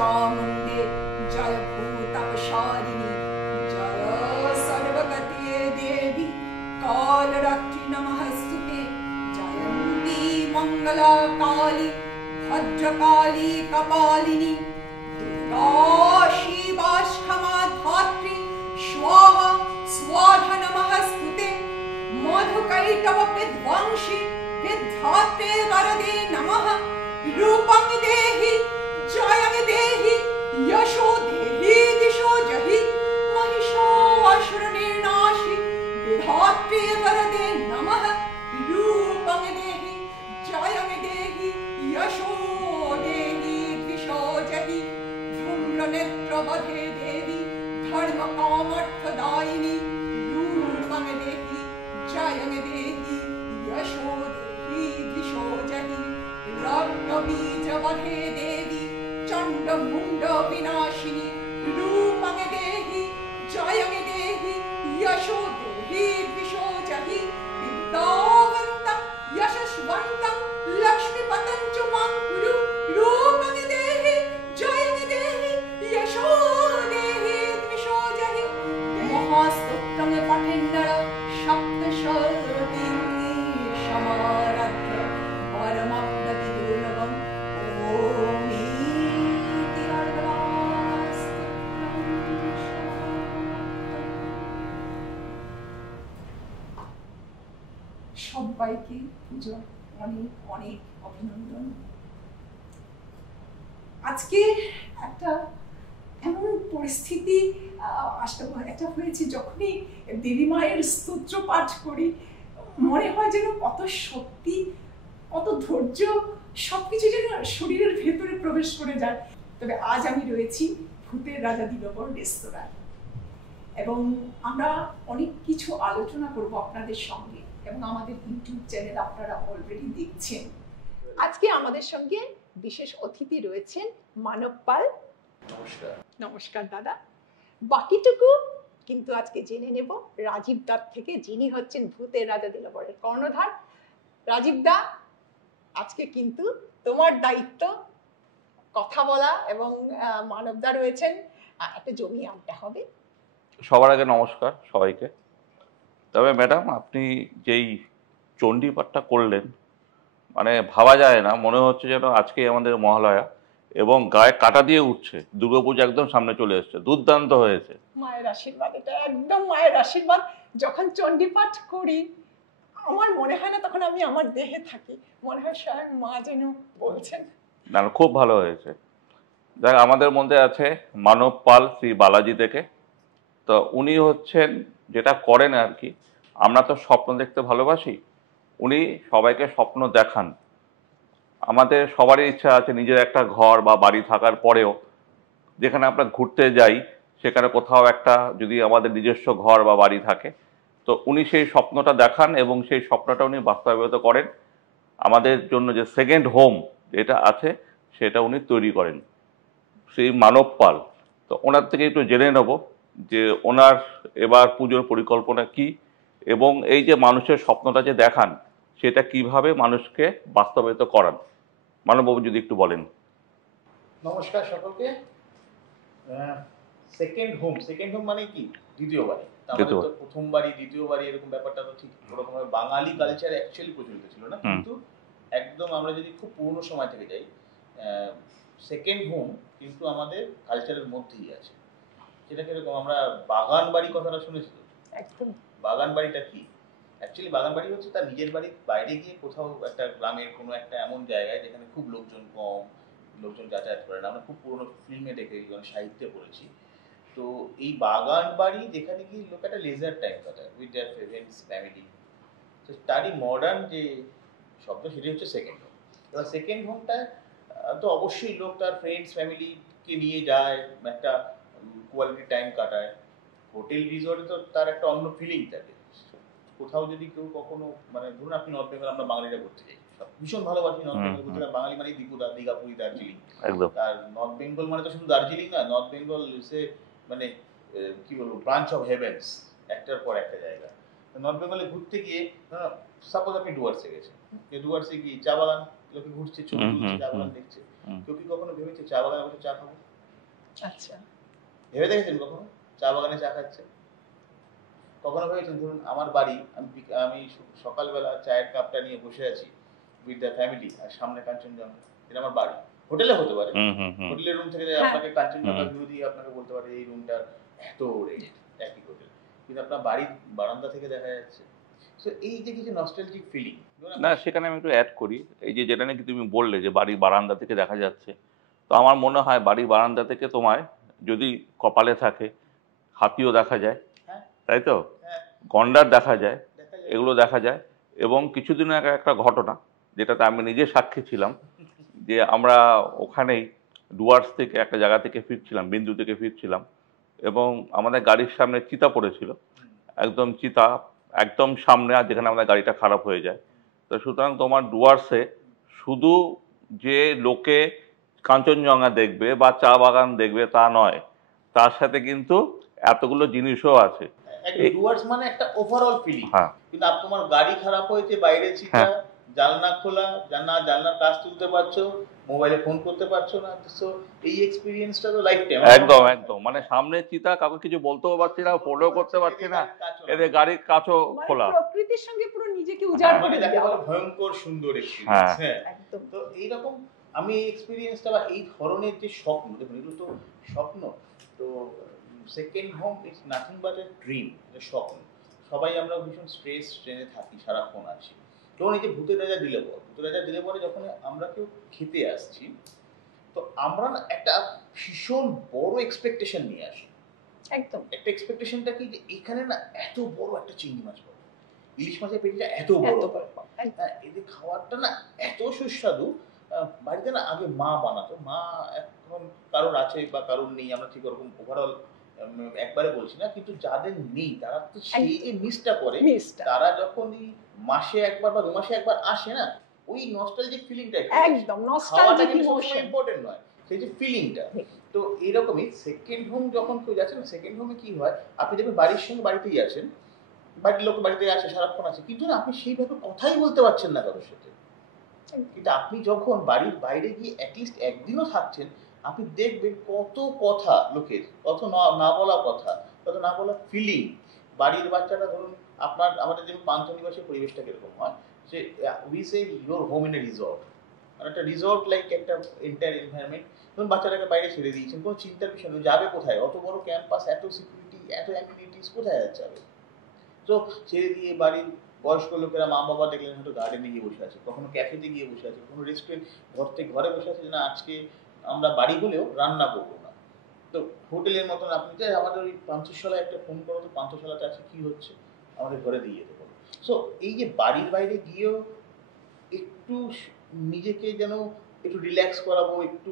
चामुण्डे जय भूतपशालिनि जय सर्वगते देवी कालरात्रि नमस्तुते जयन्ती मंगला काली भद्रकाली कपालिनी दुर्गा शिवा क्षमा धात्री स्वाहा स्वाहा नमस्तुते मधुकैटव विध्वंसी विद्धात्रे वरदे नमः रूपं देहि जयं देहि यशो देहि दिशो जहि महिषासुरनिर्नाशि विधात्रे वरदे नमः रूपं देहि जयं देहि यशो देहि दिशो जहि धूम्रनेत्रवधे देवी धर्मकामर्थदायिनी रूपं देहि जयं देहि यशो देहि दिशो जहि रक्तबीजवधे देवी चण्डमुण्ड विनाशिनी रूपं देहि जयं देहि यशो देहि दिशो जहि विद्यावन्तं यशस्वन्तं लक्ष्मीपतं च मां कुरु रूपं देहि जयं देहि यशो देहि दिशो जहि महास्तोत्रं पठेन्नर सप्तशतीं समाराध्य परमप्नति दुर्लभम् ॐ इति সবাইকে পুজো অনেক অনেক অভিনন্দন। আজকে একটা এমন পরিস্থিতি একটা হয়েছে, যখনই দেবী মায়ের স্তোত্র পাঠ করি মনে হয় যেন কত শক্তি, কত ধৈর্য সবকিছু যেন শরীরের ভেতরে প্রবেশ করে যায়। তবে আজ আমি রয়েছি ভূতের রাজা দিলবর রেস্তোরাঁয় এবং আমরা অনেক কিছু আলোচনা করব আপনাদের সঙ্গে এবং আমাদের ইউটিউব চ্যানেল আপনারা অলরেডি দেখছেন। আজকে আমাদের সঙ্গে বিশেষ অতিথি রয়েছেন মানব পাল। নমস্কার। নমস্কার দাদা। বাকিটুকু কিন্তু আজকে জেনে নেব রাজীব দার থেকে, যিনি হচ্ছেন ভূতের রাজা দিলবরের কর্ণধার। রাজীব দা, আজকে কিন্তু তোমার দায়িত্ব কথা বলা এবং মানব দা রয়েছেন, একটা জমি আড্ডা হবে। সবার আগে নমস্কার সবাইকে। তবে ম্যাডাম, আপনি যেই চণ্ডী পাঠটা করলেন, মানে ভাবা যায় না, মনে হচ্ছে যেন আজকেই আমাদের মহালয়া এবং গায়ে কাটা দিয়ে উঠছে, দুর্গাপূজা একদম সামনে চলে এসছে। দুর্দান্ত হয়েছে। মায়ের আশীর্বাদ, এটা একদম মায়ের আশীর্বাদ। যখন চণ্ডী পাঠ করি আমার মনে হয় না তখন আমি আমার দেহে থাকি, মনে হয় স্বয়ং মা যেন বলছেন। না, খুব ভালো হয়েছে। দেখ, আমাদের মধ্যে আছে মানব পাল শ্রী বালাজি থেকে। তো উনি হচ্ছেন যেটা করেন আর কি, আমরা তো স্বপ্ন দেখতে ভালোবাসি, উনি সবাইকে স্বপ্ন দেখান। আমাদের সবারই ইচ্ছা আছে নিজের একটা ঘর বা বাড়ি থাকার পরেও যেখানে আমরা ঘুরতে যাই সেখানে কোথাও একটা যদি আমাদের নিজস্ব ঘর বা বাড়ি থাকে, তো উনি সেই স্বপ্নটা দেখান এবং সেই স্বপ্নটা উনি বাস্তবায়িত করেন। আমাদের জন্য যে সেকেন্ড হোম যেটা আছে সেটা উনি তৈরি করেন, সেই মানব পাল। তো ওনার থেকে একটু জেনে নেব যে ওনার এবার পুজোর পরিকল্পনা কি এবং এই যে মানুষের স্বপ্নটা যে দেখান সেটা কিভাবে মানুষকে বাস্তবায়িত করান। মানববাবু যদি একটু বলেন। নমস্কার সকলকে। সেকেন্ড হোম মানে কি? দ্বিতীয় বাড়ি। আমাদের তো প্রথম বাড়ি দ্বিতীয় বাড়ি এরকম ব্যাপারটা তো ঠিক ওরকম ভাবে বাঙালি কালচার অ্যাকচুয়ালি প্রচলিত ছিল না, কিন্তু একদম আমরা যদি খুব পুরনো সময় থেকে যাই, সেকেন্ড হোম কিন্তু আমাদের কালচারের মধ্যেই আছে। সেটা কিরকম, আমরা বাগান বাড়ি কথাটা শুনেছি তো? একদম। বাগান বাড়িটা কি? অ্যাকচুয়ালি বাগান বাড়ি হচ্ছে তার নিজের বাড়ির বাইরে গিয়ে কোথাও একটা গ্রামের কোনো একটা এমন জায়গায় যেখানে খুব লোকজন কম, লোকজন যাতায়াত করে না। আমরা খুব পুরোনো ফিল্মে দেখেছি, সাহিত্যে পড়েছি। তো এই বাগান বাড়ি যেখানে গিয়ে লোক একটা লেজার টাইম কাটায় উইথ দেয়ার ফ্রেন্ডস, ফ্যামিলি। তো তারই মডার্ন যে শব্দ সেটি হচ্ছে সেকেন্ড হোম। এবার সেকেন্ড হোমটা তো অবশ্যই লোক তার ফ্রেন্ডস, ফ্যামিলিকে নিয়ে যায়, একটা কোয়ালিটি টাইম কাটায়। হোটেল রিসর্টে তো তার একটা অন্য ফিলিং থাকে। কোথাও যদি কেউ কখনো, মানে ধরুন আপনি নর্থ বেঙ্গল, আমরা বাঙালিরা ঘুরতে যাই, ভীষণ ভালোবাসি নর্থ বেঙ্গল ঘুরতে। বাঙালি মানে দীঘা, পুরী, দার্জিলিং। আর নর্থ বেঙ্গল মানে তো শুধু দার্জিলিং না, নর্থ বেঙ্গল সে মানে কি বলবো, ব্রাঞ্চ অফ হেভেন্স, একটার পর একটা জায়গা। নর্থ বেঙ্গলে ঘুরতে গিয়ে সাপোজ আপনি ডুয়ার্সে গেছেন, ডুয়ার্সে গিয়ে চা বাগান, লোকে ঘুরছে, ছবি তুলছে, চা বাগান দেখছে। কেউ কি কখনো ভেবেছে চা বাগানে বসে চা খাবো? আচ্ছা, ভেবে দেখেছেন কখনো চা বাগানে চা খাচ্ছে? কখনো ভেবেছেন ধরুন আমার বাড়ি, আমি সকালবেলা চায়ের কাপটা নিয়ে বসে আছি উইথ দ্য ফ্যামিলি, আর সামনে কাঞ্চনজঙ্ঘা, এটা আমার বাড়ি। হোটেলে হতে পারে, হোটেলের রুম থেকে আপনাকে কাঞ্চনজঙ্ঘা ভিউ দিয়ে আপনাকে বলতে পারে এই রুমটার এত রেট, একই হোটেল, কিন্তু আপনার বাড়ির বারান্দা থেকে দেখা যাচ্ছে। সো এই যে কিছু নস্টালজিক ফিলিং। না, সেখানে আমি একটু অ্যাড করি, এই যে যেটা নাকি তুমি বললে যে বাড়ির বারান্দা থেকে দেখা যাচ্ছে, তো আমার মনে হয় বাড়ির বারান্দা থেকে তোমায় যদি কপালে থাকে হাতিও দেখা যায়, হ্যাঁ, তাই তো, হ্যাঁ, গন্ডার দেখা যায়, দেখা যায়। এগুলো দেখা যায়। এবং কিছুদিন আগে একটা ঘটনা যেটাতে আমি নিজে সাক্ষী ছিলাম, যে আমরা ওখানেই ডুয়ার্স থেকে একটা জায়গা থেকে ফিরছিলাম, বিন্দু থেকে ফিরছিলাম, এবং আমাদের গাড়ির সামনে চিতা পড়েছিল, একদম চিতা একদম সামনে, আর যেখানে আমাদের গাড়িটা খারাপ হয়ে যায়। তো সুতরাং তোমার ডুয়ার্সে শুধু যে লোকে কাঞ্চনজঙ্ঘা দেখবে বা চা বাগান দেখবে তা নয়, তার সাথে কিন্তু এতগুলো জিনিসও আছে। ডুয়ার্স মানে একটা ওভারঅল ফিলিং। হ্যাঁ, কিন্তু তোমার গাড়ি খারাপ হয়েছে, বাইরে চিটা, জানলা খোলা, জানলার কাজ তুলতে পারছো, মোবাইলে ফোন করতে পারছো না, সো এই এক্সপেরিয়েন্সটা তো লাইফ টাইম। একদম একদম, মানে সামনে চিতা, কাউকে কিছু বলতেও পারছি না, ফলো করতে পারছি না, এদের গাড়ির কাঁচও খোলা, প্রকৃতির সঙ্গে পুরো নিজেকে উজাড় করে দেওয়া, ভয়ঙ্কর সুন্দর এক্সপেরিয়েন্স। হ্যাঁ, একদম। তো এইরকম আমি এই এক্সপেরিয়েন্সটা বা এই ধরনের যে স্বপ্ন, দেখুন এগুলো তো স্বপ্ন, তো second home it's nothing but a dream, এটা স্বপ্ন। সবাই আমরা ভীষণ স্ট্রেস ট্রেনে থাকি, সারাক্ষণ আছি। তখন এই যে ভূতের রাজা দিলে পরে যখন আমরা কেউ খেতে আসছি, তো আমরা না একটা ভীষণ বড় এক্সপেকটেশন নিয়ে আসি। একদম, একটা এক্সপেকটেশনটা কি যে এখানে না এত বড় একটা চিংড়ি মাছ পাবো, ইলিশ মাছের পেটিটা এত বড়, হ্যাঁ, এদের খাবারটা না এত সুস্বাদু। বাড়িতে না আগে মা বানাতো, মা এখন কারোর আছে বা কারোর নেই, আমরা ঠিক ওরকম ওভারঅল একবারে বলছি না, কিন্তু যাদের নেই তারা তো সেই যে মিসটা করে, তারা যখনই মাসে একবার বা 2 মাসে একবার আসে না, ওই নস্টালজিক ফিলিংটা একদম, নস্টালজিক ইমোশন ইম্পর্টেন্ট নয়, সেই যে ফিলিংটা। তো এরকমই সেকেন্ড হোম যখন কেউ যাচ্ছে না, সেকেন্ড হোমে কি হয়, আপনি দেখবেন বাড়ির সঙ্গে বাড়িতেই আছেন, বাড়ির লোক বাড়িতে আসে, সারাক্ষণ আছে, কিন্তু না আপনি সেইভাবে কথাই বলতে পারছেন না কারোর সাথে। কিন্তু আপনি যখন বাড়ির বাইরে গিয়ে অ্যাটলিস্ট একদিনও থাকছেন, আপনি দেখবেন কত কথা লোকের, কত না বলা কথা, কত না বলা ফিলিং। বাড়ির বাচ্চারা ধরুন আমাদের যেমন পান্থনিবাসের পরিবেশটা কিরকম হয়, যে we say your home in a resort, মানে একটা রিসর্ট লাইক একটা এন্টায়ার এনভায়রনমেন্ট। ধরুন বাচ্চাটাকে বাইরে ছেড়ে দিয়েছেন, কোনো চিন্তার বিষয় নেই, যাবে কোথায়, অত বড় ক্যাম্পাস, এত সিকিউরিটি, এত অ্যামিনিটিস, কোথায় যাবে? তো ছেড়ে দিয়ে বাড়ির বয়স্ক লোকেরা, মা বাবা দেখলেন হয়তো গার্ডেনে গিয়ে বসে আছে, কখনো ক্যাফেতে গিয়ে বসে আছে, কখনো রেস্টুরেন্ট ঘরে বসে আছে, যে না আজকে আমরা বাড়ি হলেও রান্না করবো না। তো হোটেলের মতন আপনি যে আমাদের ওই পান্থশালায় একটা ফোন করো, তো পান্থশালাতে আছে কি হচ্ছে, আমাদের ঘরে দিয়ে যেতে পারো। সো এই যে বাড়ির বাইরে গিয়েও একটু নিজেকে যেন একটু রিল্যাক্স করাবো, একটু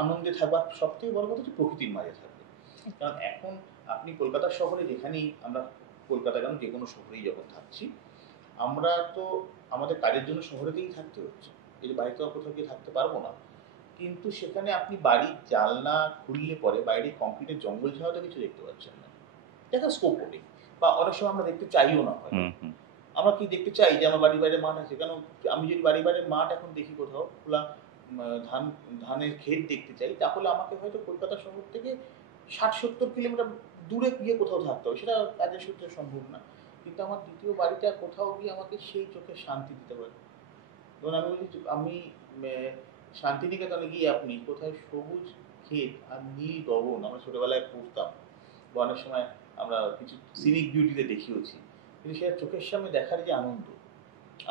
আনন্দে থাকবার, সব থেকে বড় কথা হচ্ছে প্রকৃতির মাঝে থাকবে। কারণ এখন আপনি কলকাতা শহরে যেখানেই আমরা, কলকাতা কেন যে কোনো শহরেই যখন থাকছি, আমরা তো আমাদের কাজের জন্য শহরেতেই থাকতে হচ্ছে, এই যে বাড়িতে কোথাও গিয়ে থাকতে পারবো না। কিন্তু সেখানে আপনি বাড়ির জানলা খুললে পরে বাইরে কংক্রিটের জঙ্গল ছাড়া তো কিছু দেখতে পাচ্ছেন না, দেখার স্কোপও নেই, বা অনেক সময় আমরা দেখতে চাইও না। হয় আমরা কি দেখতে চাই যে আমার বাড়ির বাইরে মাঠ আছে, কেন আমি যদি বাড়ির বাইরে মাঠ এখন দেখি কোথাও খোলা ধানের ক্ষেত দেখতে চাই, তাহলে আমাকে হয়তো কলকাতা শহর থেকে 60-70 কিলোমিটার দূরে গিয়ে কোথাও থাকতে হবে, সেটা কাজের সূত্রে সম্ভব না। কিন্তু আমার দ্বিতীয় বাড়িটা কোথাও গিয়ে আমাকে সেই চোখে শান্তি দিতে পারে। ধরুন আমি বলছি, আমি শান্তিনিকেতনে গিয়ে আপনি কোথায় সবুজ ক্ষেত আর নীল গগন, আমরা ছোটবেলায় পড়তাম বা অনেক সময় আমরা কিছু সিনিক বিউটিতে দেখিয়েছি, কিন্তু সেটা চোখের সামনে দেখার যে আনন্দ,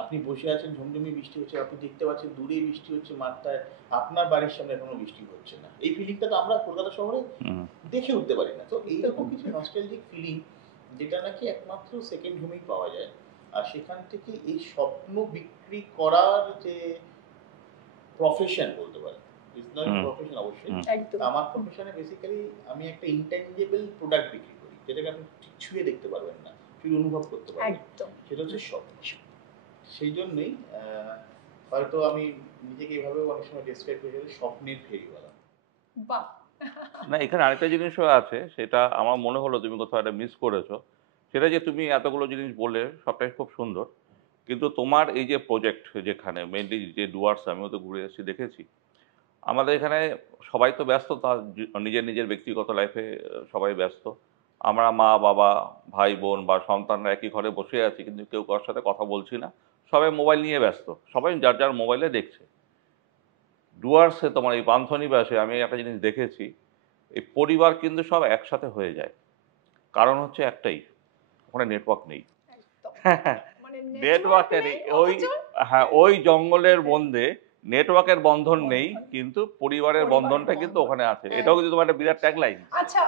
আপনি বসে আছেন, ঝমঝমি বৃষ্টি হচ্ছে, আপনি দেখতে পাচ্ছেন দূরে বৃষ্টি হচ্ছে মাঠটায়, আপনার বাড়ির সামনে এখনো বৃষ্টি হচ্ছে না, এই ফিলিংটা তো আমরা কলকাতা শহরে দেখে উঠতে পারি না। তো এইরকম কিছু নস্টালজিক ফিলিং যেটা নাকি একমাত্র সেকেন্ড হোমেই পাওয়া যায়, আর সেখান থেকে এই স্বপ্ন বিক্রি করার যে প্রফেশন বলতে পারি, প্রফেশন অবশ্যই, আমার প্রফেশনে বেসিক্যালি আমি একটা ইনট্যাঞ্জেবল প্রোডাক্ট বিক্রি করি, যেটাকে আপনি ছুঁয়ে দেখতে পারবেন না, শুধু অনুভব করতে পারবেন, সেটা হচ্ছে স্বপ্ন। সেই জন্যই হয়তো আমি নিজেকে এইভাবে অনেক সময় ডেসক্রাইব করে স্বপ্নের ফেরিওয়ালা। বাহ, না, এখানে আরেকটা জিনিসও আছে, সেটা আমার মনে হলো তুমি কোথাও একটা মিস করেছো, সেটা যে তুমি এতগুলো জিনিস বললে সবটাই খুব সুন্দর, কিন্তু তোমার এই যে প্রজেক্ট, যেখানে মেনলি যে ডুয়ার্স, আমিও তো ঘুরে এসেছি, দেখেছি, আমাদের এখানে সবাই তো ব্যস্ত, তার নিজের নিজের ব্যক্তিগত লাইফে সবাই ব্যস্ত। আমরা মা বাবা ভাই বোন বা সন্তানরা একই ঘরে বসে আছি, কিন্তু কেউ কারোর সাথে কথা বলছি না, সবাই মোবাইল নিয়ে ব্যস্ত, সবাই যার যার মোবাইলে দেখছে। ডুয়ার্সে তোমার এই পান্থনিবাসে আমি একটা জিনিস দেখেছি, এই পরিবার কিন্তু সব একসাথে হয়ে যায়। কারণ হচ্ছে একটাই, ওখানে নেটওয়ার্ক নেই। মানে নেটওয়ার্ক নেই, ওই হ্যাঁ ওই জঙ্গলের মধ্যে নেটওয়ার্কের বন্ধন নেই, কিন্তু পরিবারের বন্ধনটা কিন্তু ওখানে আছে। এটাও কিন্তু তোমার একটা বিরাট ট্যাগলাইন। আচ্ছা,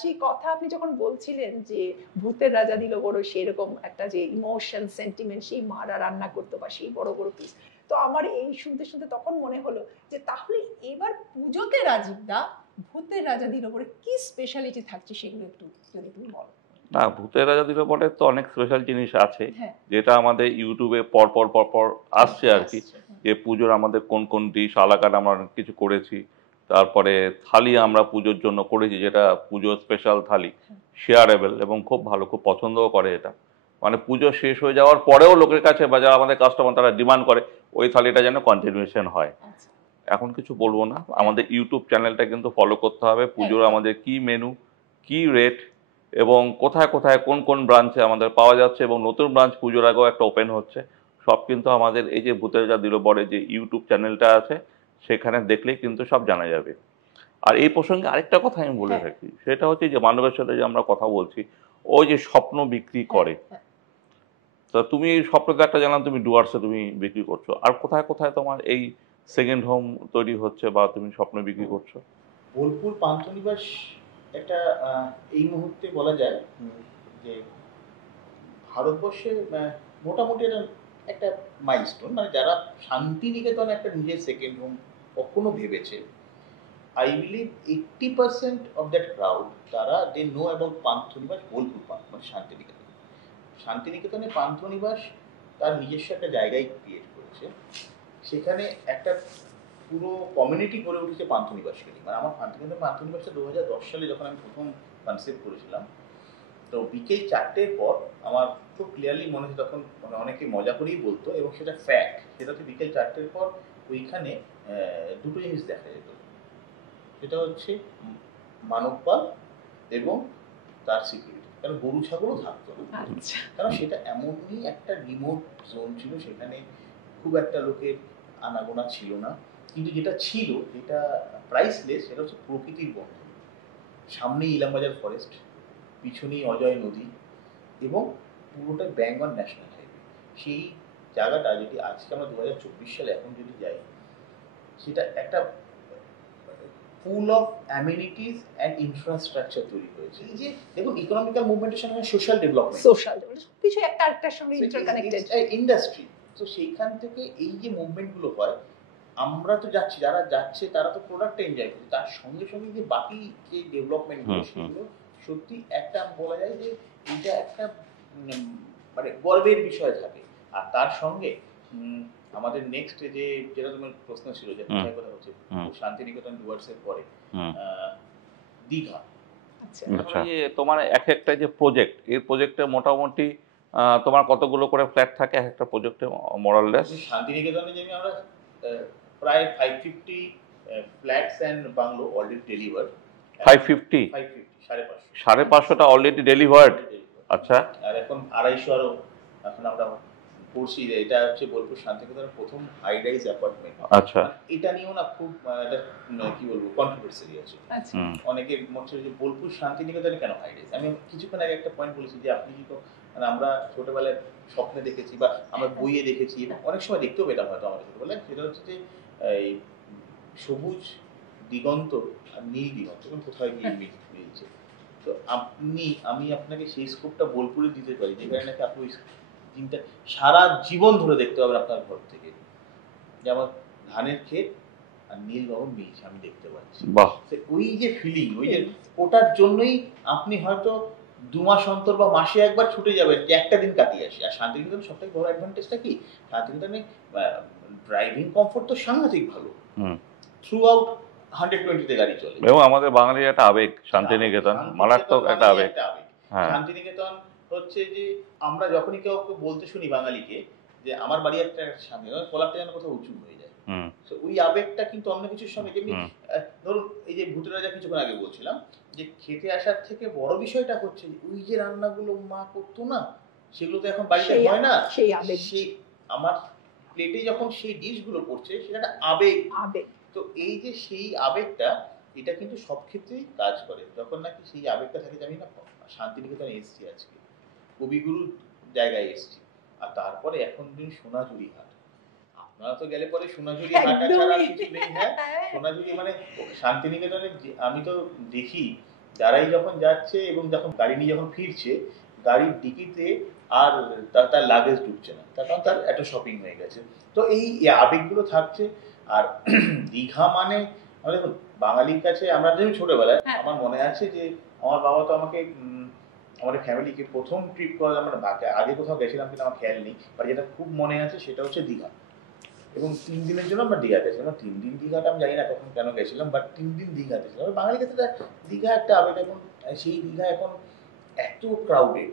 সেই কথা আপনি যখন বলছিলেন যে ভূতের রাজা দিল বড়, সেরকম একটা যে ইমোশন সেন্টিমেন্ট, সেই মারা রান্না করতো বা সেই বড় বড় পিস, তো আমার এই শুনতে শুনতে তখন মনে হলো যে তাহলে এবার পুজোতে রাজীব দা ভূতের রাজা দিল বড় কি স্পেশালিটি থাকছে, সেগুলো একটু যদি তুমি বলো। না, ভূতের রাজা দিল পরে তো অনেক স্পেশাল জিনিস আছে, হ্যাঁ, যেটা আমাদের ইউটিউবে পর পর পর পর আসছে আর কি। যে পুজোর আমাদের কোন কোন ডিশ আলাদা আমরা অনেক কিছু করেছি। তারপরে থালি আমরা পুজোর জন্য করেছি, যেটা পুজোর স্পেশাল থালি, শেয়ারেবল, এবং খুব ভালো, খুব পছন্দও করে এটা। মানে পুজো শেষ হয়ে যাওয়ার পরেও লোকের কাছে বা যারা আমাদের কাস্টমার তারা ডিমান্ড করে ওই থালিটা যেন কন্টিনিউশন হয়। আচ্ছা, এখন কিছু বলবো না, আমাদের ইউটিউব চ্যানেলটা কিন্তু ফলো করতে হবে। পুজোর আমাদের কি মেনু, কি রেট, এবং কোথায় কোথায় কোন কোন ব্রাঞ্চে আমাদের পাওয়া যাচ্ছে, এবং নতুন ব্রাঞ্চ পুজোর আগেও একটা ওপেন হচ্ছে, সব কিন্তু আমাদের এই যে ভূতের রাজা দিল বড়ে যে ইউটিউব চ্যানেলটা আছে সেখানে দেখলেই কিন্তু সব জানা যাবে। আর এই প্রসঙ্গে আরেকটা কথা আমি বলে থাকি, সেটা হচ্ছে যে মানবের সাথে যে আমরা কথা বলছি, ওই যে স্বপ্ন বিক্রি করে, তো তুমি এই স্বপ্নটা একটা জানলাম তুমি ডুয়ার্সে তুমি বিক্রি করছো, আর কোথায় কোথায় তোমার এই সেকেন্ড হোম তৈরি হচ্ছে বা তুমি স্বপ্ন বিক্রি করছো? বোলপুর পান্থনিবাস একটা এই মুহূর্তে বলা যায় যে ভারতবর্ষে মোটামুটি একটা মাইলস্টোন। মানে যারা শান্তিনিকেতন একটা নিজের সেকেন্ড হোম কখনো ভেবেছে, I believe 80% of that crowd তারা দে নো অ্যাবাউট পান্থনিবাস বোলপুর মানে শান্তিনিকেতন। শান্তিনিকেতনে পান্থনিবাস তার নিজস্ব একটা জায়গায় ক্রিয়েট করেছে, সেখানে একটা পুরো কমিউনিটি গড়ে উঠেছে পান্থনিবাসকে নিয়ে। মানে আমার পান্থনিবাসটা 2010 সালে যখন আমি প্রথম কনসেপ্ট করেছিলাম, তো বিকেল 4টের পর আমার খুব ক্লিয়ারলি মনে হয়, তখন মানে অনেকে মজা করেই বলতো এবং সেটা ফ্যাক্ট, সেটা হচ্ছে বিকেল 4টের পর ওইখানে দুটো জিনিস দেখা যেত। সেটা হচ্ছে মানব পাল এবং তার সিকিউরিটি, কারণ গরু ছাগলও থাকতো না। কারণ সেটা এমনই একটা রিমোট জোন ছিল, সেখানে খুব একটা লোকের আনাগোনা ছিল না, কিন্তু যেটা ছিল, যেটা প্রাইসলেস, সেটা হচ্ছে প্রকৃতির বন্ধন। সামনেই ইলামবাজার ফরেস্ট, পিছনেই অজয় নদী, এবং পুরোটা ব্যাঙ্গন ন্যাশনাল হাইওয়ে। সেই জায়গাটা যদি আজকে আমরা 2024 সালে এখন যদি যাই, সেটা একটা full of amenities and infrastructure তৈরি হয়েছে। এই যে দেখুন, ইকোনমিক্যাল মুভমেন্টের সঙ্গে সোশ্যাল ডেভেলপমেন্ট, কিছু একটা আরেকটার সঙ্গে ইন্টারকানেক্টেড ইন্ডাস্ট্রি। তো সেইখান থেকে এই যে মুভমেন্টগুলো হয়, আমরা তো যাচ্ছি, যারা যাচ্ছে তারা তো প্রোডাক্টটা এনজয় করছে, তার সঙ্গে সঙ্গে যে বাকি যে ডেভেলপমেন্টগুলো, সেগুলো সত্যি একটা বলা যায় যে এটা একটা মানে গর্বের বিষয় থাকে। আর তার সঙ্গে আমাদের নেক্সট যে যেটা তোমার প্রশ্ন ছিল যে কোথায় কথা হচ্ছে, শান্তিনিকেতন ডুয়ার্সের পরে দীঘা। আচ্ছা, তোমার এক একটা যে প্রজেক্ট, এই প্রজেক্টে মোটামুটি তোমার কতগুলো করে ফ্ল্যাট থাকে এক একটা প্রজেক্টে মোরাললেস? শান্তিনিকেতনে যেমন আমরা প্রায় 550 flats and bungalow already delivered. 550 550টা অলরেডি ডেলিভার্ড। আচ্ছা, আর এখন 250 আরো এখন আমরা করছি। এটা হচ্ছে বোলপুর শান্তিনিকেতনের প্রথম হাই রাইজ অ্যাপার্টমেন্ট। আচ্ছা, এটা নিয়েও না খুব এটা কি বলবো কন্ট্রোভার্সি আছে। অনেকে বলছে যে বোলপুর শান্তিনিকেতনে কেন হাই রাইজ। আমি কিছুক্ষণ আগে একটা পয়েন্ট বলেছি যে আপনি কি মানে আমরা ছোটবেলায় স্বপ্নে দেখেছি বা আমরা বইয়ে দেখেছি, অনেক সময় দেখতেও পেতাম হয়তো আমাদের ছোটবেলায়, সেটা হচ্ছে যে এই সবুজ দিগন্ত আর নীল দিগন্ত কোথায় গিয়ে মিলছে। তো আমি আপনাকে সেই স্কোপটা বোলপুরে দিতে পারি, যেখানে নাকি আপনি ওই জিনিসটা সারা জীবন ধরে দেখতে পাবেন আপনার ঘর থেকে। যেমন ধানের ক্ষেত আর নীল গগন মিলছে, আমি দেখতে পাচ্ছি। ওই যে ফিলিং, ওই যে ওটার জন্যই আপনি হয়তো 2 মাস অন্তর বা মাসে একবার ছুটে যাবেন যে একটা দিন কাটিয়ে আসি। আর শান্তিনিকেতন সবথেকে বড় অ্যাডভান্টেজটা কি, শান্তিনিকেতনে ড্রাইভিং কমফোর্ট তো সাংঘাতিক ভালো, থ্রু আউট 120-তে গাড়ি চলে। এবং আমাদের বাঙালির একটা আবেগ শান্তিনিকেতন, মারাত্মক একটা আবেগ। শান্তিনিকেতন হচ্ছে যে আমরা যখনই কেউ বলতে শুনি বাঙালিকে যে আমার বাড়ি একটা শান্তিনিকেতন, কলারটা যেন কোথাও উঁচু হয়ে যায়। ওই আবেগটা কিন্তু অন্য কিছুর সঙ্গে, যেমনি ধরুন এই যে ভূতের রাজা কিছুক্ষণ আগে বলছিলাম, যে খেতে আসার থেকে বড় বিষয়টা হচ্ছে ওই যে রান্নাগুলো মা করতো না, সেগুলো তো এখন বাড়িতে হয় না। সেই আমার প্লেটে যখন সেই ডিশগুলো পড়ছে সেটা একটা আবেগ। তো এই যে সেই আবেগটা, এটা কিন্তু সব ক্ষেত্রেই কাজ করে। যখন নাকি সেই আবেগটা থাকে, আমি না শান্তিনিকেতনে এসেছি, আজকে কবিগুরু জায়গায় এসেছি, আর তারপরে এখন দিন সোনাঝুরি হাট, আপনারা তো গেলে পরে সোনাঝুরি হাটটা ছাড়া কিছু নেই। হ্যাঁ, সোনাঝুরি মানে শান্তিনিকেতনে আমি তো দেখি যারাই যখন যাচ্ছে এবং যখন গাড়ি নিয়ে যখন ফিরছে, গাড়ির ডিকিতে আর তার লাগেজ ঢুকছে না, তার কারণ তার একটা শপিং হয়ে গেছে। তো এই আবেগগুলো থাকছে। আর দীঘা মানে দেখুন, বাঙালির কাছে আমরা যেমন ছোটবেলায় আমার মনে আছে যে আমার বাবা তো আমাকে আমাদের ফ্যামিলিকে প্রথম ট্রিপ করা, আমরা আগে কোথাও গেছিলাম কিন্তু আমার খেয়াল নেই, বাট যেটা খুব মনে আছে সেটা হচ্ছে দীঘা। এবং 3 দিনের জন্য আমরা দীঘা গেছিলাম। 3 দিন দীঘাটা আমি জানি না কখন কেন গেছিলার, বাট 3 দিন দীঘাতে ছিলাম। বাঙালির কাছে দীঘা একটা আবেগ। এখন সেই দীঘা এখন এত ক্রাউডেড,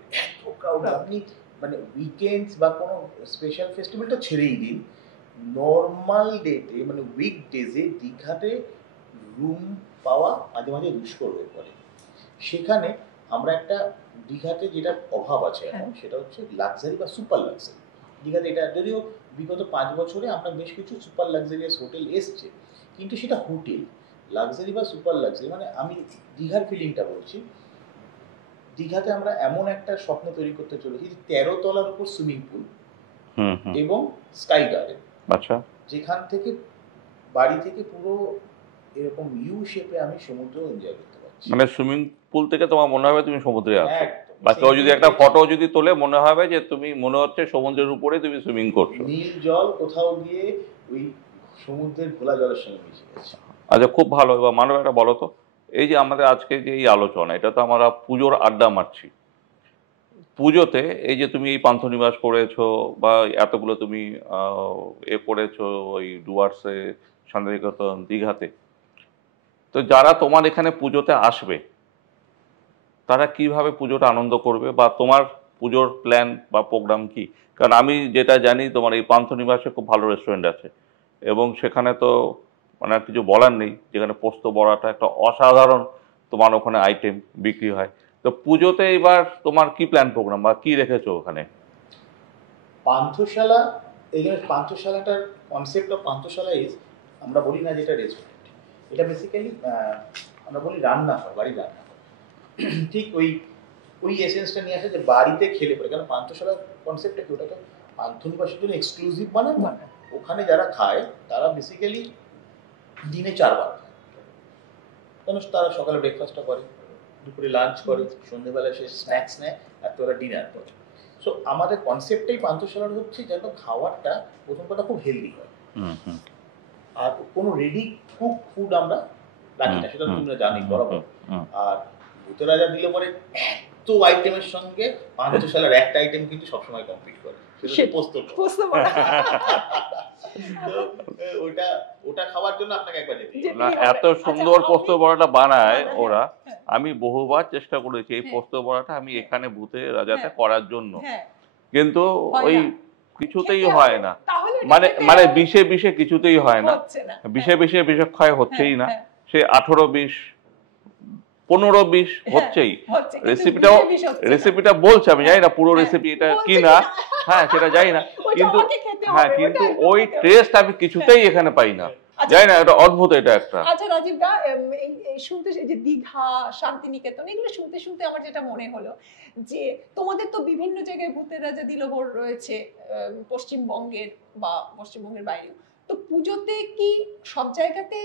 আপনি মানে উইকেন্ডস বা কোনো স্পেশাল ফেস্টিভ্যালটা ছেড়েই দিন, নর্মাল ডেতে মানে উইকডেজে দীঘাতে রুম পাওয়া মাঝে মাঝে দুষ্কর হয়ে পড়ে। সেখানে আমরা একটা দীঘাতে যেটা অভাব আছে এখন, সেটা হচ্ছে লাক্সারি বা সুপার লাক্সারি। দীঘাতে এটা যদিও বিগত 5 বছরে আমরা বেশ কিছু সুপার লাক্সারিয়াস হোটেল এসছে, কিন্তু সেটা হোটেল লাক্সারি বা সুপার লাক্সারি মানে আমি দীঘার ফিলিংটা বলছি। দীঘাতে আমরা এমন একটা স্বপ্ন তৈরি করতে চলেছি, 13 তলার উপর সুইমিং পুল এবং স্কাই গার্ডেন, আচ্ছা, যেখান থেকে বাড়ি থেকে পুরো এরকম ইউ শেপে আমি সমুদ্র এনজয় করতে পারছি। মানে সুইমিং পুল থেকে তোমার মনে হবে তুমি সমুদ্রে আছো, বা কেউ যদি একটা ফটো যদি তোলে মনে হবে যে তুমি মনে হচ্ছে সমুদ্রের উপরে তুমি সুইমিং করছো। নীল জল কোথাও গিয়ে ওই সমুদ্রের ঘোলা জলের সঙ্গে মিশে গেছে। আচ্ছা, খুব ভালো। এবার মানব একটা বলো তো, এই যে আমাদের আজকে যে এই আলোচনা, এটা তো আমরা পুজোর আড্ডা মারছি। পুজোতে এই যে তুমি এই পান্থনিবাস করেছো বা এতগুলো তুমি করেছো ওই ডুয়ার্সে, শান্তিনিকেতন, দীঘাতে, তো যারা তোমার এখানে পুজোতে আসবে তারা কিভাবে পুজোটা আনন্দ করবে, বা তোমার পুজোর প্ল্যান বা প্রোগ্রাম কি? কারণ আমি যেটা জানি তোমার এই পান্থনিবাসে খুব ভালো রেস্টুরেন্ট আছে, এবং সেখানে তো মানে আর কিছু বলার নেই, যেখানে পোস্ত বড়াটা একটা অসাধারণ তোমার ওখানে আইটেম বিক্রি হয়। তো পুজোতে এবার তোমার কি প্ল্যান প্রোগ্রাম বা কি রেখেছো ওখানে? পান্থশালা, এই যে পান্থশালাটার কনসেপ্ট অফ পান্থশালা ইজ, আমরা বলি না যেটা রেস্টুরেন্ট, এটা বেসিক্যালি আমরা বলি রান্না হয়, বাড়ির রান্না হয়। ঠিক ওই এসেন্সটা নিয়ে আসে যে বাড়িতে খেলে পরে। কারণ পান্থশালার কনসেপ্টটা কি, ওটা তো পান্থনিবাসের জন্য এক্সক্লুসিভ বানান না, ওখানে যারা খায় তারা বেসিক্যালি দিনে 4 বার খায়। কেন, তারা সকালে ব্রেকফাস্টটা করে, দুপুরে লাঞ্চ করে, সন্ধ্যেবেলা সে স্ন্যাক্স নেয়, আর তোরা ডিনার করে। সো আমাদের কনসেপ্টটাই পান্থশালার হচ্ছে যেন খাবারটা প্রথম কথা খুব হেলদি হয়, আর কোনো রেডি কুক ফুড আমরা রাখি না, সেটা তোমরা জানি বরাবর। আর ভূতের রাজা দিলে পরে এত আইটেমের সঙ্গে পান্থশালার একটা আইটেম কিন্তু সবসময় কমপ্লিট করে, সেটা পোস্ত বড়া। ওটা খাওয়ার জন্য আপনাকে একবার যেতে হবে। এত সুন্দর পোস্ত বড়াটা বানায় ওরা, আমি বহুবার চেষ্টা করেছি এই পোস্ত বড়াটা আমি এখানে ভূতের রাজাতে করার জন্য, কিন্তু ওই কিছুতেই হয় না। মানে বিষে বিষে কিছুতেই হয় না, বিষে বিষে বিষক্ষয় হচ্ছেই না। সে 18-20 15-20 হচ্ছেই। রেসিপিটা বলছে, আমি জানি না পুরো রেসিপি এটা কি না, হ্যাঁ সেটা জানি না, কিন্তু ওই টেস্ট আমি কিছুতেই এখানে পাই না, জানি না, এটা অদ্ভুত। এটা একটা। আচ্ছা রাজীব দা, এই শুনতে, যে দীঘা, শান্তিনিকেতন, এগুলো শুনতে শুনতে আমার যেটা মনে হলো যে তোমাদের তো বিভিন্ন জায়গায় ভূতের রাজা দিলবর রয়েছে, পশ্চিমবঙ্গের বা পশ্চিমবঙ্গের বাইরেও, তো পুজোতে কি সব জায়গাতে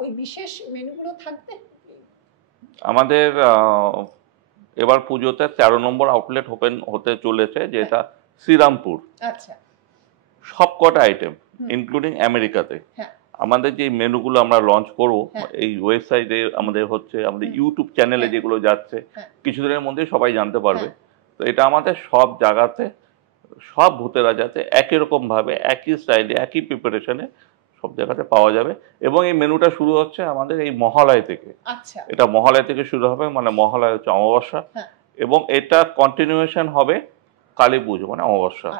ওই বিশেষ মেনুগুলো থাকবে? আমাদের এবার পুজোতে 13 নম্বর আউটলেট ওপেন হতে চলেছে, যেটা শ্রীরামপুর। আচ্ছা, সব কটা আইটেম ইনক্লুডিং আমেরিকাতে। আমাদের যে মেনুগুলো আমরা লঞ্চ করবো এই ওয়েবসাইটে, আমাদের হচ্ছে আমাদের ইউটিউব চ্যানেলে যেগুলো যাচ্ছে, কিছুদিনের মধ্যে সবাই জানতে পারবে। তো এটা আমাদের সব জায়গাতে, সব ভূতের রাজাতে একই রকম ভাবে, একই স্টাইলে, একই প্রিপারেশনে সব জায়গাতে পাওয়া যাবে। এবং এই মেনুটা শুরু হচ্ছে আমাদের এই মহালয় থেকে। এটা মহালয় থেকে শুরু হবে, মানে মহালয় হচ্ছে অমাবস্যা, এবং এটা কন্টিনিউয়েশন হবে কালী পুজো মানে অমাবস্যা।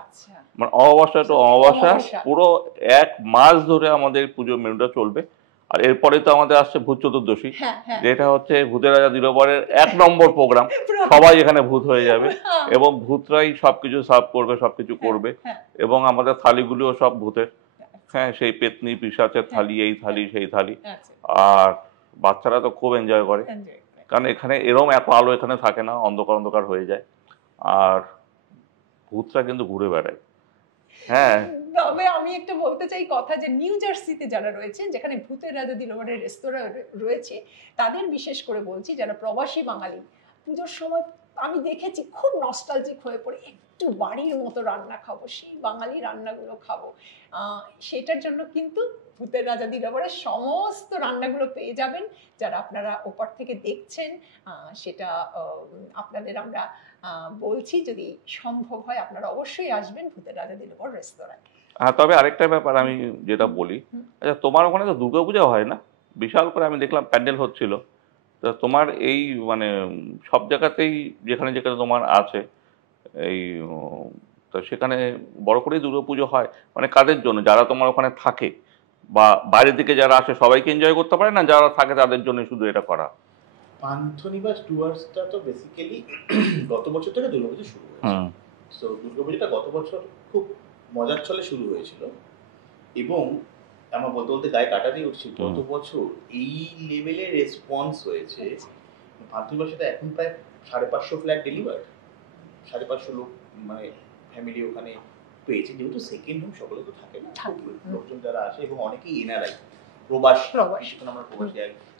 মানে অমাবস্যা টু অমাবস্যা অমাবস্যা। পুরো 1 মাস ধরে আমাদের পুজোর মেনুটা চলবে। আর এরপরে তো আমাদের আসছে ভূত চতুর্দশী, হ্যাঁ হ্যাঁ যেটা হচ্ছে ভূতের রাজা দিলবরের 1 নম্বর প্রোগ্রাম। সবাই এখানে ভূত হয়ে যাবে এবং ভূতরাই সবকিছু সার্ভ করবে, সবকিছু করবে, হ্যাঁ, এবং আমাদের থালিগুলিও সব ভূতের। হ্যাঁ, সেই পেতনি পিশাচের থালি, এই থালি সেই থালি। আচ্ছা, আর বাচ্চারা তো খুব এনজয় করে, enjoy করে। কারণ এখানে এরম এত আলো এখানে থাকে না, অন্ধকার অন্ধকার হয়ে যায়। আর ভূতরা কিন্তু ঘুরে বেড়ায়। হ্যাঁ, তবে আমি একটা বলতে চাই কথা, যে নিউ জার্সিতে যারা রয়েছে, যেখানে ভূতের রাজা দিলবরের রেস্তোরাঁ রয়েছে, তাদের বিশেষ করে বলছি, যারা প্রবাসী বাঙালি, পুজোর সময় আমি দেখেছি খুব নস্টালজিক হয়ে পড়ে, একটু বাড়ির মতো রান্না খাবো, সেই বাঙালি রান্নাগুলো খাবো। সেটার জন্য কিন্তু ভূতের রাজা দিলবরের সমস্ত রান্নাগুলো পেয়ে যাবেন। যারা আপনারা ওপর থেকে দেখছেন, সেটা আপনাদের আমরা বলছি, যদি সম্ভব হয় আপনারা অবশ্যই আসবেন ভূতের রাজা দিলবর রেস্তোরাঁয়। হ্যাঁ, তবে আরেকটা ব্যাপার আমি যেটা বলি, আচ্ছা তোমার ওখানে তো দুর্গাপূজা হয় না? বিশাল করে আমি দেখলাম প্যান্ডেল হচ্ছিল। তো তোমার এই মানে সব জায়গাতেই যেখানে যেখানে তোমার আছে এই তো সেখানে বড় করেই দুর্গাপুজো হয়, মানে কাদের জন্য? যারা তোমার ওখানে থাকে বা বাইরে থেকে যারা আসে সবাইকে এনজয় করতে পারে, না যারা থাকে তাদের জন্য শুধু এটা করা? পান্থনিবাস ডুয়ার্সটা তো বেসিক্যালি গত বছর থেকে দুর্গাপুজো শুরু হয়েছে। তো দুর্গাপুজোটা গত বছর খুব মজার ছলে শুরু হয়েছিল, এবং আমার বলতে বলতে গায়ে কাটা দিয়ে উঠছে, গত বছর এই লেভেলের রেসপন্স হয়েছে। পান্থনিবাসে এখন প্রায় 550 ফ্ল্যাট ডেলিভার, 550 লোক মানে ফ্যামিলি ওখানে পেয়েছে, যেহেতু সেকেন্ড হোম সকলে তো থাকে না, লোকজন যারা আসে, এবং অনেকেই এনআরআই প্রবাসী, সেখানে আমরা প্রবাসী,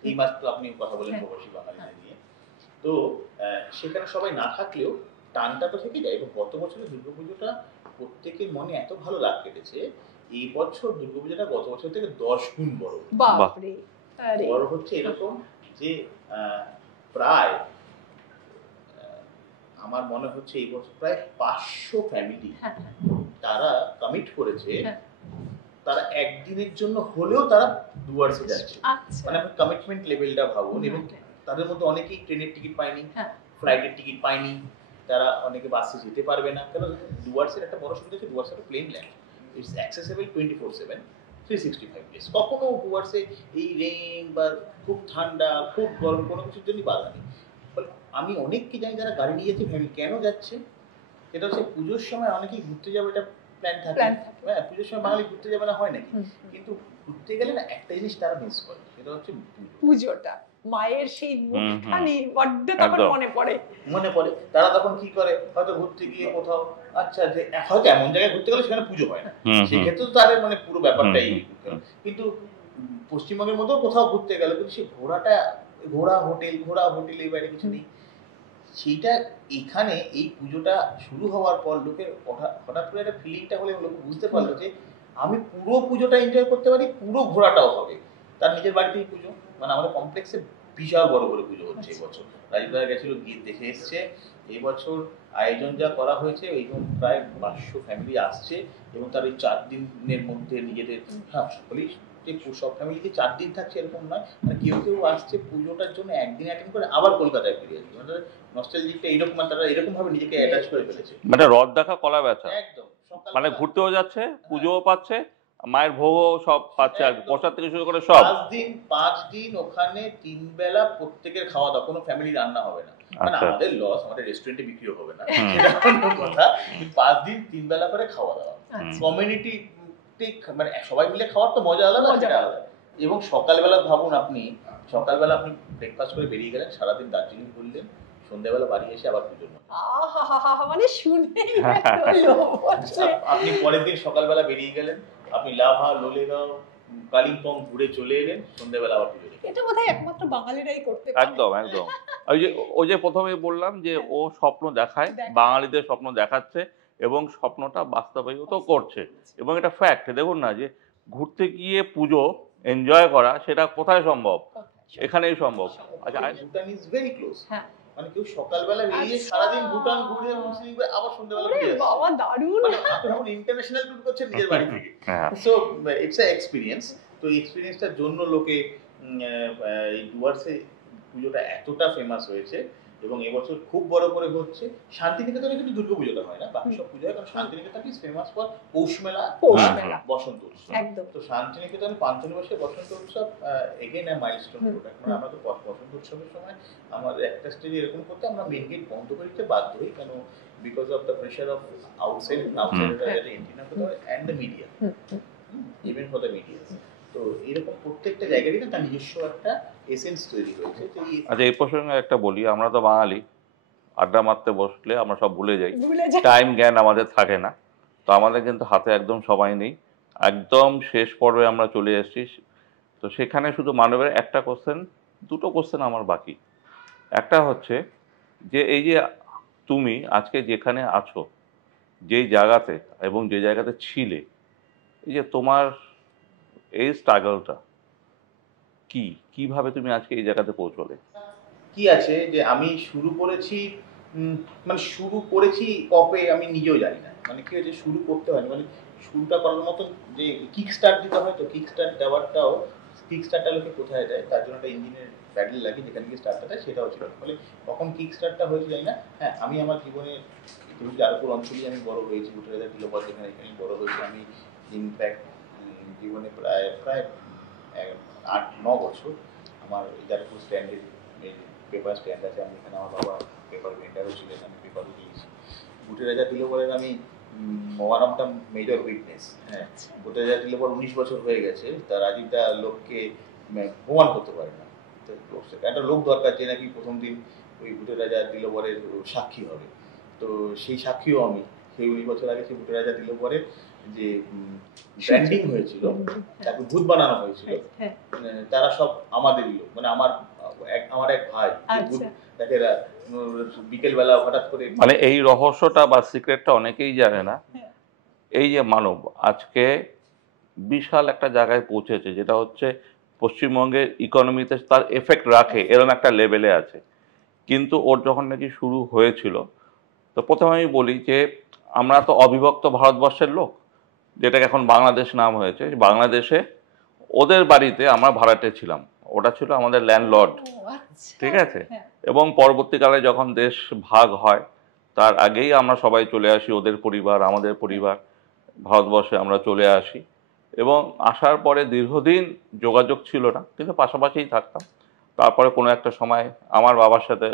এই মাস তো আপনি কথা বলেন প্রবাসী বাঙালিদের নিয়ে, তো সেখানে সবাই না থাকলেও টানটা তো থেকে যায়। এবং গত বছরের দুর্গাপুজোটা প্রত্যেকের মনে এত ভালো লাগ কেটেছে, এই বছর দুর্গাপুজোটা গত বছর থেকে 10 গুণ বড়। বাপরে, বড় হচ্ছে এরকম যে প্রায় আমার মনে হচ্ছে এই বছর প্রায় 500 ফ্যামিলি তারা কমিট করেছে, তারা একদিনের জন্য হলেও তারা ডুয়ার্সে যাচ্ছে। মানে আপনি কমিটমেন্ট লেভেলটা ভাবুন। এবং তাদের মধ্যে অনেকেই ট্রেনের টিকিট পায়নি, ফ্লাইটের টিকিট পায়নি, তারা অনেকে বাসে যেতে পারবে না, কারণ ডুয়ার্সের একটা বড় সুবিধা হচ্ছে ডুয়ার্স একটা plane land, it's accessible 24/7 365 days. কখনো ডুয়ার্সে এই রেইন বা খুব ঠান্ডা খুব গরম কোনো কিছুর জন্যই বাধা নেই। আমি অনেককে জানি যারা গাড়ি নিয়ে যাচ্ছে, ফ্যামিলি কেন যাচ্ছে, সেটা হচ্ছে পুজোর সময় অনেকেই ঘুরতে যাবে, এটা প্ল্যান থাকে। হ্যাঁ, পুজোর সময় বাঙালি ঘুরতে যাবে না হয় নাকি, কিন্তু ঘুরতে গেলে না একটা জিনিস তারা মিস করে, সেটা হচ্ছে পুজোটা, মায়ের সেই মুখখানি বড্ড তখন মনে পড়ে। তারা তখন কি করে, হয়তো ঘুরতে গিয়ে কোথাও, আচ্ছা যে হয়তো এমন জায়গায় ঘুরতে গেলে সেখানে পুজো হয় না, সেক্ষেত্রে তো তাদের মানে পুরো ব্যাপারটাই। কিন্তু পশ্চিমবঙ্গের মধ্যেও কোথাও ঘুরতে গেলে কিন্তু সেই ঘোরা হোটেল এই বাইরে কিছু নেই। সেইটা এখানে এই পুজোটা শুরু হওয়ার পর লোকের হঠাৎ করে একটা ফিলিংটা হলে লোক বুঝতে পারলো যে আমি পুরো পুজোটা এনজয় করতে পারি, পুরো ঘোরাটাও হবে। তার নিজের বাড়িতেই পুজো, মানে আমাদের কমপ্লেক্সে বিশাল বড় করে পুজো হচ্ছে এই বছর। রাজীবরা গেছিল, গিয়ে দেখে এসছে। এই বছর আয়োজন যা করা হয়েছে, এইরকম প্রায় 500 ফ্যামিলি আসছে, এবং তার এই 4 দিনের মধ্যে নিজেদের, হ্যাঁ সকলেই সব ফ্যামিলিতে 4 দিন থাকছে এরকম নয়, মানে কেউ কেউ আসছে পুজোটার জন্য একদিন অ্যাটেন্ড করে আবার কলকাতায় ফিরে আসছে। মানে নস্টালজিকটা এরকম, তারা এরকম ভাবে নিজেকে অ্যাটাচ করে ফেলেছে, মানে রথ দেখা কলা বেচা একদম। মানে ঘুরতেও যাচ্ছে, পুজোও পাচ্ছে, মায়ের ভোগও সব পাচ্ছে, আর প্রসাদ থেকে শুরু করে সব। 5 দিন ওখানে 3 বেলা প্রত্যেকের খাওয়া দাওয়া, কোনো ফ্যামিলি রান্না হবে না, মানে আমাদের লস, আমাদের রেস্টুরেন্টে বিক্রিও হবে না, সেটা কোনো কথা। 5 দিন 3 বেলা করে খাওয়া দাওয়া, কমিউনিটি, মানে সবাই মিলে খাওয়ার তো মজা আলাদা, সেটা আলাদা। এবং সকালবেলা ভাবুন, সকালবেলা আপনি ব্রেকফাস্ট করে বেরিয়ে গেলেন, সারাদিন দার্জিলিং ঘুরলেন, সন্ধ্যাবেলা বাড়ি এসে আবার পুজোর মানে শুনে আপনি পরের দিন সকালবেলা বেরিয়ে গেলেন, আপনি লাভা, লোলেগাঁও, কালিম্পং ঘুরে চলে এলেন, সন্ধ্যাবেলা আবার পুজো। এটা বোধহয় একমাত্র বাঙালিরাই করতে পারে। একদম একদম। ওই যে প্রথমে বললাম যে ও স্বপ্ন দেখায়, বাঙালিদের স্বপ্ন দেখাচ্ছে, এবং স্বপ্নটা বাস্তবায়িত করছে, এবং এটা ফ্যাক্ট। দেখুন না, যে ঘুরতে গিয়ে পুজো এনজয় করা, সেটা কোথায় সম্ভব? এখানেই সম্ভব। আচ্ছা, ভুটান ইজ ভেরি ক্লোজ। মানে কেউ সকালবেলা বেরিয়ে সারাদিন ভুটান ঘুরে আবার সন্ধ্যাবেলা ফিরে আসে। বাবা দারুণ! মানে আপনি ইন্টারন্যাশনাল ট্যুর করছেন নিজের বাড়ি থেকে। So it's a experience. তো এই এক্সপেরিয়েন্সটার জন্য লোকে এই ডুয়ার্সে পুজোটা এতটা ফেমাস হয়েছে, এবং এবছর খুব বড় করে হচ্ছে। শান্তিনিকেতনে কিন্তু দুর্গাপুজোটা হয় না, বাকি সব পুজো হয়, কারণ শান্তিনিকেতন ইজ ফেমাস ফর পৌষ মেলা, বসন্ত উৎসব। তো শান্তিনিকেতনে পান্থনিবাসে বসন্ত উৎসব এগেইন মাইলস্টোন প্রোডাক্ট। মানে আমরা তো বসন্ত উৎসবের সময় আমাদের একটা স্টেজে এরকম করতে আমরা মেন গেট বন্ধ করে দিতে বাধ্য হই, কেন because of the pressure of আউটসাইডাররা যাতে এন্ট্রি না করতে পারে, and the media, even for the media. তো এরকম প্রত্যেকটা জায়গারই তার নিজস্ব একটা এসেন্স তৈরি হয়েছে। আচ্ছা, এই প্রসঙ্গে একটা বলি, আমরা তো বাঙালি, আড্ডা মারতে বসলে আমরা সব ভুলে যাই, টাইম জ্ঞান আমাদের থাকে না। তো আমাদের কিন্তু হাতে একদম সময় নেই, একদম শেষ পর্বে আমরা চলে এসেছি। তো সেখানে শুধু মানবের একটা কোশ্চেন, দুটো কোশ্চেন আমার বাকি। একটা হচ্ছে যে এই যে তুমি আজকে যেখানে আছো, যেই জায়গাতে এবং যে জায়গাতে ছিলে, এই যে তোমার এই স্ট্রাগলটা কিভাবে তুমি আজকে এই জায়গাতে পৌঁছলে? কি আছে যে আমি শুরু করেছি, মানে শুরু করেছি কবে আমি নিজেও জানি না। মানে কি হয়েছে, শুরু করতে হয়, মানে শুরুটা করার মতো যে কিক স্টার্ট দিতে হয়, তো কিক স্টার্ট দেওয়ারটাও, কিক স্টার্টটা লোকে কোথায় দেয়, তার জন্য একটা ইঞ্জিনের প্যাডেল লাগে যেখানে গিয়ে স্টার্টটা দেয়, সেটাও ছিল। ফলে কখন কিক স্টার্টটা হয়েছে জানি না। হ্যাঁ, আমি আমার জীবনে যাদবপুর অঞ্চলেই আমি বড় হয়েছি, ভুটারাজা দিলবাদ যেখানে এখানে বড় হয়েছি আমি। ইনফ্যাক্ট জীবনে প্রায় 8-9 বছর আমার যাদবপুর স্ট্যান্ডের পেপার স্ট্যান্ড আছে, আমি এখানে, আমার বাবা পেপার ভেন্ডারও ছিলেন, আমি পেপারও দিয়েছি। ভুটারাজা দিলবারের আমি one of the major witness. হ্যাঁ, ভুটারাজা দিলবার 19 বছর হয়ে গেছে, তার রাজীবদা লোককে প্রমাণ করতে পারে না। একটা লোক দরকার যে নাকি প্রথম দিন ওই ভুটারাজা দিলবরের সাক্ষী হবে। তো সেই সাক্ষীও আমি, সেই 19 বছর আগে সেই ভুটারাজা দিলবরের যে ব্র্যান্ডিং হয়েছিল, তাকে ভূত বানানো হয়েছিল, তারা সব আমাদেরই লোক। মানে আমার এক ভাই তাকে বিকেল বেলা হঠাৎ করে, মানে এই রহস্যটা বা সিক্রেটটা অনেকেই জানে না। এই যে মানব আজকে বিশাল একটা জায়গায় পৌঁছেছে, যেটা হচ্ছে পশ্চিমবঙ্গের ইকোনমিতে তার এফেক্ট রাখে, এরকম একটা লেভেলে আছে। কিন্তু ওর যখন নাকি শুরু হয়েছিল, তো প্রথমে আমি বলি যে আমরা তো অবিভক্ত ভারতবর্ষের লোক, যেটাকে এখন বাংলাদেশ নাম হয়েছে। বাংলাদেশে ওদের বাড়িতে আমরা ভাড়াটে ছিলাম, ওটা ছিল আমাদের ল্যান্ডলর্ড, ঠিক আছে। এবং পরবর্তীকালে যখন দেশ ভাগ হয়, তার আগেই আমরা সবাই চলে আসি, ওদের পরিবার আমাদের পরিবার, ভারতবর্ষে আমরা চলে আসি। এবং আসার পরে দীর্ঘদিন যোগাযোগ ছিল না, কিন্তু পাশাপাশিই থাকতাম। তারপরে কোনো একটা সময় আমার বাবার সাথে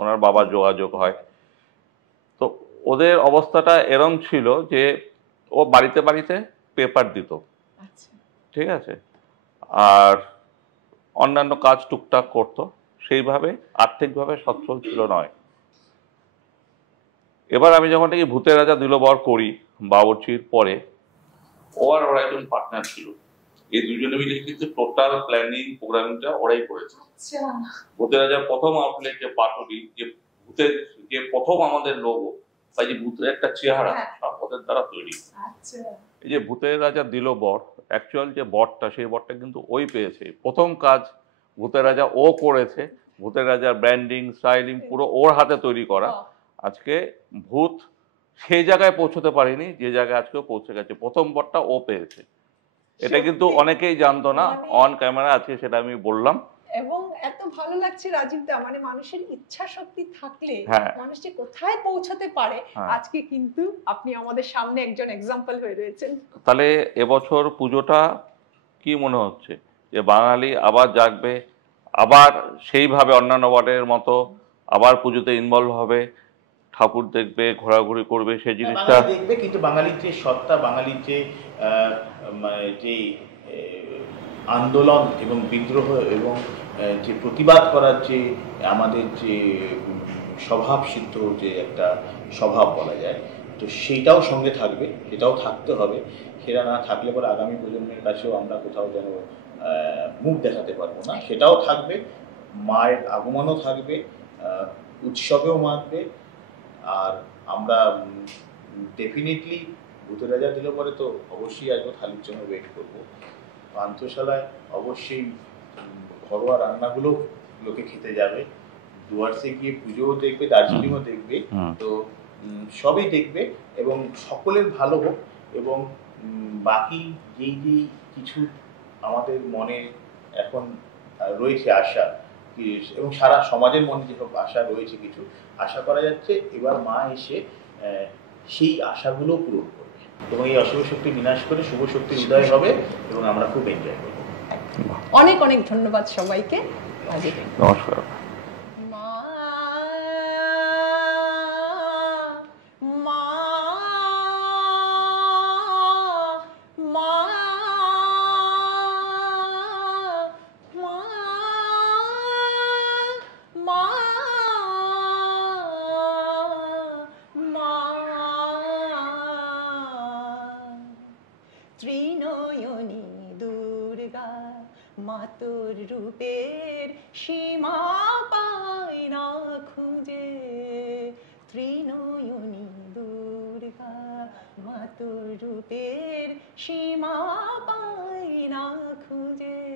ওনার বাবার যোগাযোগ হয়। তো ওদের অবস্থাটা এরম ছিল যে ও বাড়িতে বাড়িতে পেপার দিত, ঠিক আছে, আর অন্যান্য কাজ টুকটাক করতো, সেইভাবে আর্থিকভাবে সচ্ছল ছিল নয়। এবার আমি যখন নাকি ভূতের রাজা দিলবর করি বাবুর্চির পরে, ও আর ওরা একজন পার্টনার ছিল, এই দুজনে মিলে কিন্তু টোটাল প্ল্যানিং প্রোগ্রামিংটা ওরাই করেছে। ভূতের রাজার প্রথম আউটলেট যে পাটুলি, যে ভূতের যে প্রথম আমাদের লোগো, তাই যে ভূতের একটা চেহারা সব ওদের দ্বারা তৈরি। এই যে ভূতের রাজা দিলবর, অ্যাকচুয়াল যে বটটা, সেই বটটা কিন্তু ওই পেয়েছে। প্রথম কাজ ভূতের রাজা ও করেছে, ভূতের রাজার ব্র্যান্ডিং স্টাইলিং পুরো ওর হাতে তৈরি করা। আজকে ভূত সেই জায়গায় পৌঁছতে পারেনি যে জায়গায় আজকে পৌঁছে গেছে, প্রথম বটটা ও পেয়েছে। এটা কিন্তু অনেকেই জানতো না, অন ক্যামেরা আজকে সেটা আমি বললাম। এবং এত ভালো লাগছে রাজীব দা, মানে মানুষের ইচ্ছা শক্তি থাকলে মানুষ যে কোথায় পৌঁছাতে পারে, আজকে কিন্তু আপনি আমাদের সামনে একজন এক্সাম্পল হয়ে রয়েছেন। তাহলে এবছর পুজোটা কি মনে হচ্ছে যে বাঙালি আবার জাগবে, আবার সেইভাবে অন্যান্য বারের মতো আবার পুজোতে ইনভলভ হবে, ঠাকুর দেখবে, ঘোরাঘুরি করবে, সেই জিনিসটা দেখবে? কিন্তু বাঙালির যে সত্তা, বাঙালির যে আন্দোলন এবং বিদ্রোহ এবং যে প্রতিবাদ করার যে আমাদের যে স্বভাব সিদ্ধ যে একটা স্বভাব বলা যায়, তো সেইটাও সঙ্গে থাকবে, সেটাও থাকতে হবে। সেটা না থাকলে পরে আগামী প্রজন্মের কাছেও আমরা কোথাও যেন মুখ দেখাতে পারবো না। সেটাও থাকবে, মায়ের আগমনও থাকবে, উৎসবেও মানবে। আর আমরা ডেফিনেটলি ভূতের রাজা দিল পরে তো অবশ্যই আসবো, থালির জন্য ওয়েট করবো। পান্থশালায় অবশ্যই ঘরোয়া রান্নাগুলো লোকে খেতে যাবে, ডুয়ার্সে গিয়ে পুজোও দেখবে, দার্জিলিংও দেখবে, তো সবই দেখবে এবং সকলের ভালো হোক। এবং বাকি যেই কিছু আমাদের মনে এখন রয়েছে আশা, এবং সারা সমাজের মনে যেসব আশা রয়েছে কিছু, আশা করা যাচ্ছে এবার মা এসে সেই আশাগুলো পূরণ করবে এবং এই অশুভ শক্তি বিনাশ করে শুভ শক্তির উদয় হবে এবং আমরা খুব এনজয় করবো। অনেক অনেক ধন্যবাদ সবাইকে। নমস্কার। ত্রিনয়নী দুর্গা মাতর রূপের সীমা পায় না খুঁজে, ত্রিনয়নী দুর্গা মাতর রূপের সীমা পায় না খুঁজে।